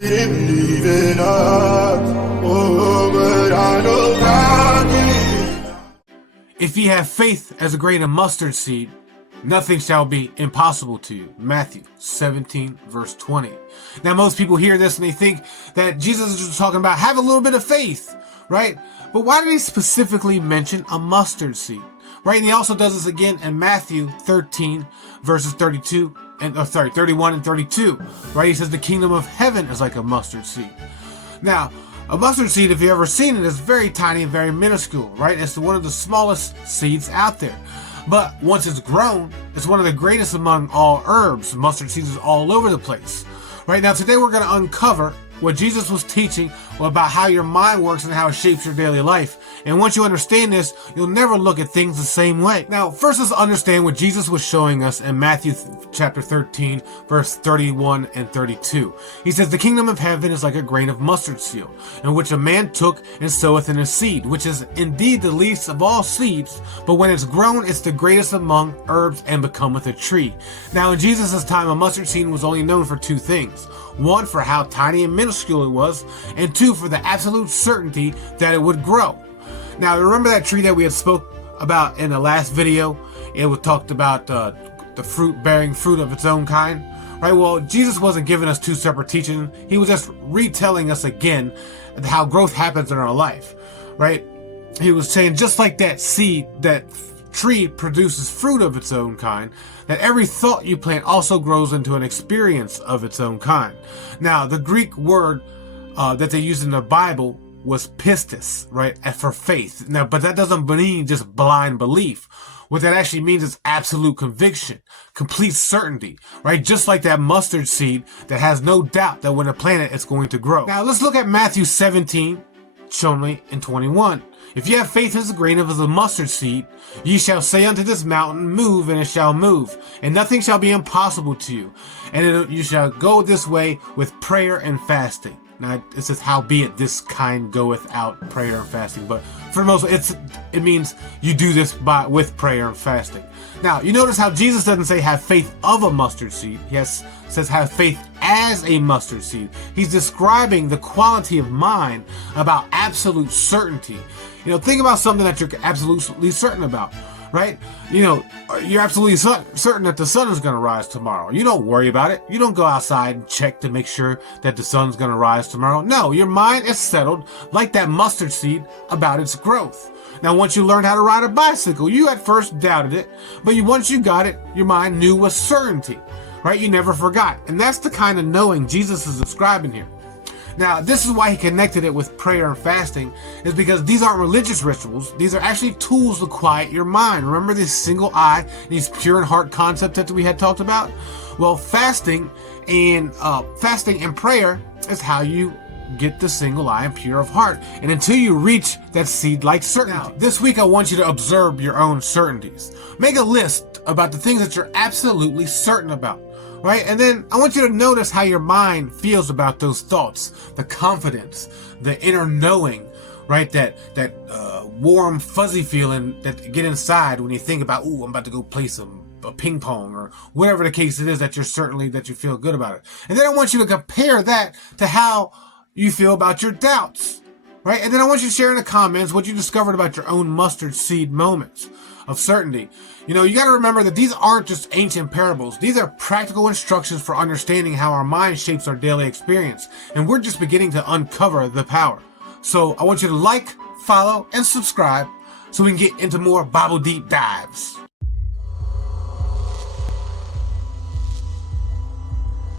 Didn't believe in us, oh, but I know that If ye have faith as a grain of mustard seed, nothing shall be impossible to you. Matthew 17, verse 20. Now, most people hear this and they think that Jesus is just talking about have a little bit of faith, right? But why did he specifically mention a mustard seed, right? And he also does this again in Matthew 13, verses 31 and 32, right? He says the kingdom of heaven is like a mustard seed. Now, a mustard seed, if you've ever seen it, is very tiny and very minuscule, right? It's one of the smallest seeds out there. But once it's grown, it's one of the greatest among all herbs. Mustard seeds is all over the place. Right now, today we're going to uncover what Jesus was teaching about how your mind works and how it shapes your daily life. And once you understand this, you'll never look at things the same way. Now, first let's understand what Jesus was showing us in Matthew chapter 13, verse 31 and 32. He says, the kingdom of heaven is like a grain of mustard seed, in which a man took and soweth in his seed, which is indeed the least of all seeds, but when it's grown, it's the greatest among herbs and becometh a tree. Now, in Jesus' time, a mustard seed was only known for two things. One, for how tiny and minuscule it was, and two, for the absolute certainty that it would grow. Now, remember that tree that we had spoke about in the last video? It was talked about the fruit bearing fruit of its own kind, right? Well, Jesus wasn't giving us two separate teachings. He was just retelling us again how growth happens in our life, right? He was saying just like that seed, that tree produces fruit of its own kind, that every thought you plant also grows into an experience of its own kind. Now, the Greek word that they used in the Bible was pistis, right, for faith. Now, but that doesn't mean just blind belief. What that actually means is absolute conviction, complete certainty, right? Just like that mustard seed that has no doubt that when it planted, it's going to grow. Now, let's look at Matthew 17, shown in 21. If ye have faith as a grain of a mustard seed, ye shall say unto this mountain, move, and it shall move, and nothing shall be impossible to you. And you shall go this way with prayer and fasting. Now, it says, howbeit this kind goeth out prayer and fasting. But for the most part, it means you do this with prayer and fasting. Now, you notice how Jesus doesn't say have faith of a mustard seed. He says have faith as a mustard seed. He's describing the quality of mind about absolute certainty. You know, think about something that you're absolutely certain about, right? You know, you're absolutely certain that the sun is going to rise tomorrow. You don't worry about it. You don't go outside and check to make sure that the sun's going to rise tomorrow. No, your mind is settled like that mustard seed about its growth. Now, once you learned how to ride a bicycle, you at first doubted it, but once you got it, your mind knew with certainty, right? You never forgot. And that's the kind of knowing Jesus is describing here. Now, this is why he connected it with prayer and fasting, is because these aren't religious rituals. These are actually tools to quiet your mind. Remember this single eye, these pure in heart concepts that we had talked about? Well, fasting and prayer is how you get the single eye and pure of heart. And until you reach that seed-like certainty. Now, this week I want you to observe your own certainties. Make a list about the things that you're absolutely certain about. Right? And then I want you to notice how your mind feels about those thoughts, the confidence, the inner knowing, right? That warm, fuzzy feeling that get inside when you think about, ooh, I'm about to go play some ping pong or whatever the case it is that you feel good about it. And then I want you to compare that to how you feel about your doubts, right? And then I want you to share in the comments what you discovered about your own mustard seed moments of certainty. You know, you got to remember that these aren't just ancient parables. These are practical instructions for understanding how our mind shapes our daily experience. And we're just beginning to uncover the power. So I want you to like, follow, and subscribe so we can get into more Bible deep dives.